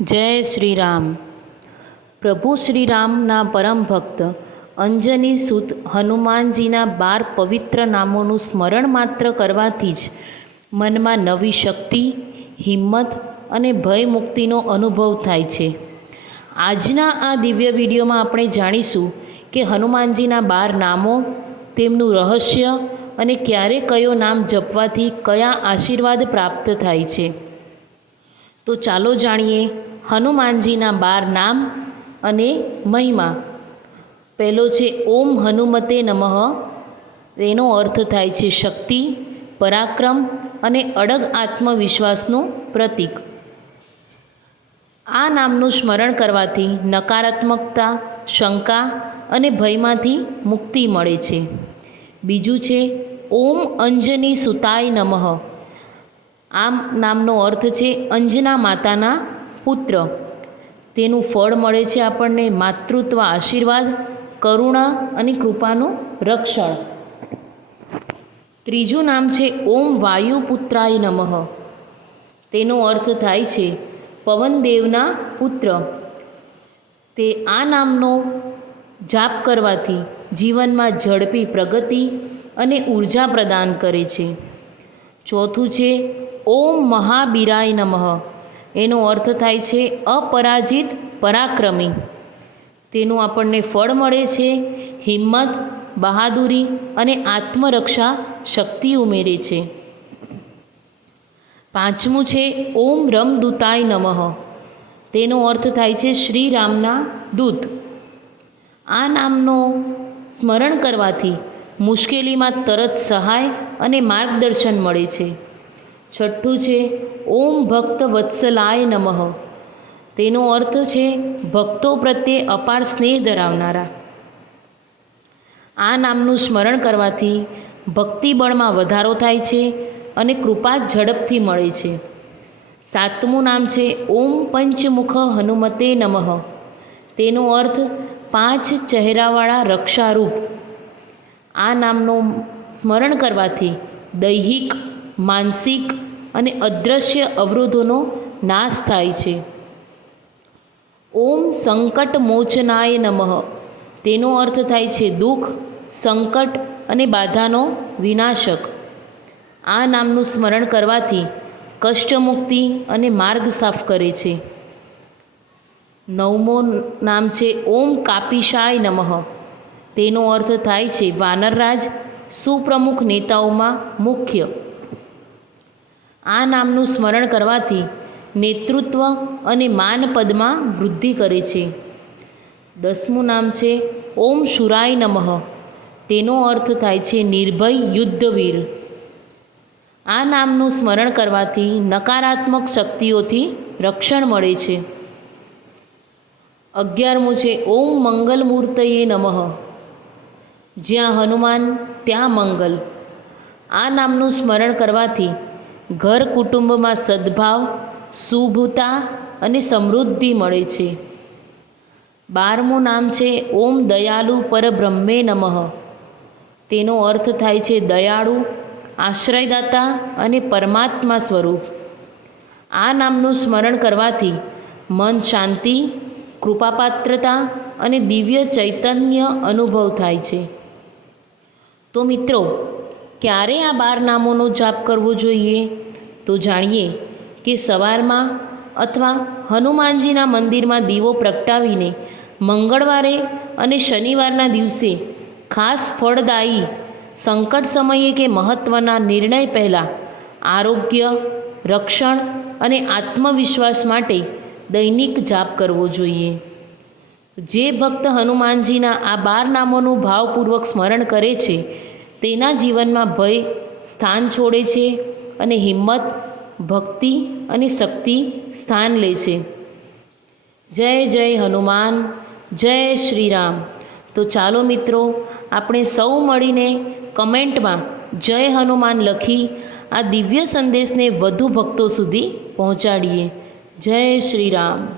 જય શ્રી રામ પ્રભુ શ્રી રામના પરમ ભક્ત અંજની સુત હનુમાનજીના બાર પવિત્ર નામોનું સ્મરણ માત્ર કરવાથી જ મનમાં નવી શક્તિ, હિંમત અને ભય મુક્તિનો અનુભવ થાય છે. આજના આ દિવ્ય વિડીયોમાં આપણે જાણીશું કે હનુમાનજીના બાર નામો, તેમનું રહસ્ય અને ક્યારે કયો નામ જપવાથી કયા આશીર્વાદ પ્રાપ્ત થાય છે. તો ચાલો જાણીએ હનુમાનજીના બાર નામ અને મહિમા. પહેલો છે, ઓમ હનુમતે નમઃ. તેનો અર્થ થાય છે, શક્તિ, પરાક્રમ અને અડગ આત્મવિશ્વાસનું પ્રતીક. આ નામનું સ્મરણ કરવાથી નકારાત્મકતા, શંકા અને ભયમાંથી મુક્તિ મળે છે. બીજું છે, ઓમ અંજની સુતાય નમઃ. આમ નામનો અર્થ છે, અંજના માતાના પુત્ર. તેનું ફળ મળે છે આપણને માતૃત્વ, આશીર્વાદ, કરુણા અને કૃપાનું રક્ષણ. ત્રીજું નામ છે ઓમ વાયુપુત્રાય નમઃ. તેનો અર્થ થાય છે પવનદેવના પુત્ર. તે આ નામનો જાપ કરવાથી જીવનમાં ઝડપી પ્રગતિ અને ઊર્જા પ્રદાન કરે છે. ચોથું છે ઓમ મહાબીરાય નમઃ. એનો અર્થ થાય છે અપરાજિત, પરાક્રમી. તેનું આપણને ફળ મળે છે, હિંમત, બહાદુરી અને આત્મરક્ષા શક્તિ ઉમેરે છે. પાંચમું છે, ઓમ રમદૂતાય નમઃ. તેનો અર્થ થાય છે શ્રી રામના દૂત. આ નામનો સ્મરણ કરવાથી મુશ્કેલીમાં તરત સહાય અને માર્ગદર્શન મળે છે. છઠ્ઠું છે, ઓમ ભક્ત વત્સલાય નમઃ. તેનો અર્થ છે, ભક્તો પ્રત્યે અપાર સ્નેહ ધરાવનારા. આ નામનું સ્મરણ કરવાથી ભક્તિબળમાં વધારો થાય છે અને કૃપા ઝડપથી મળે છે. સાતમું નામ છે, ઓમ પંચમુખ હનુમતે નમઃ. તેનો અર્થ, પાંચ ચહેરાવાળા રક્ષારૂપ. આ નામનું સ્મરણ કરવાથી દૈહિક માનસિક અને અદૃશ્ય અવરોધોનો નાશ થાય છે. ઓમ સંકટ મોચનાય નમઃ. તેનો અર્થ થાય છે દુઃખ, સંકટ અને બાધાનો વિનાશક. આ નામનું સ્મરણ કરવાથી કષ્ટમુક્તિ અને માર્ગ સાફ કરે છે. નવમો નામ છે ઓમ કાપિશાય નમઃ. તેનો અર્થ થાય છે વાનરરાજ, સુપ્રમુખ નેતાઓમાં મુખ્ય. આ નામનું સ્મરણ કરવાથી નેતૃત્વ અને માનપદમાં વૃદ્ધિ કરે છે. દસમું નામ છે ઓમ શુરાય નમઃ. તેનો અર્થ થાય છે નિર્ભય યુદ્ધવીર. આ નામનું સ્મરણ કરવાથી નકારાત્મક શક્તિઓથી રક્ષણ મળે છે. અગિયારમું છે ઓમ મંગલમૂર્તયે નમઃ. જ્યાં હનુમાન, ત્યાં મંગલ. આ નામનું સ્મરણ કરવાથી ઘર કુટુંબમાં સદ્ભાવ શુભતા અને સમૃદ્ધિ મળે છે. બારમું નામ છે ઓમ દયાલુ પરબ્રહ્મે નમઃ. તેનો અર્થ થાય છે દયાળુ, આશ્રયદાતા અને પરમાત્મા સ્વરૂપ. આ નામનું સ્મરણ કરવાથી મન શાંતિ, કૃપાપાત્રતા અને દિવ્ય ચૈતન્ય અનુભવ થાય છે. તો મિત્રો ક્યારે આ બાર નામોનો જાપ કરવો જોઈએ? તો જાણીએ કે સવારમાં અથવા હનુમાનજીના મંદિરમાં દીવો પ્રગટાવીને મંગળવારે અને શનિવારના દિવસે ખાસ ફળદાયી સંકટ સમયે કે મહત્ત્વના નિર્ણય પહેલાં આરોગ્ય, રક્ષણ અને આત્મવિશ્વાસ માટે દૈનિક જાપ કરવો જોઈએ. જે ભક્ત હનુમાનજીના આ બાર નામોનું ભાવપૂર્વક સ્મરણ કરે છે તેના જીવનમાં ભય સ્થાન છોડે છે અને હિંમત, ભક્તિ અને શક્તિ સ્થાન લે છે. જય જય હનુમાન, જય શ્રી રામ તો ચાલો મિત્રો, આપણે સૌ મળીને કમેન્ટમાં જય હનુમાન લખી આ દિવ્ય સંદેશને વધુ ભક્તો સુધી પહોંચાડીએ. જય શ્રી રામ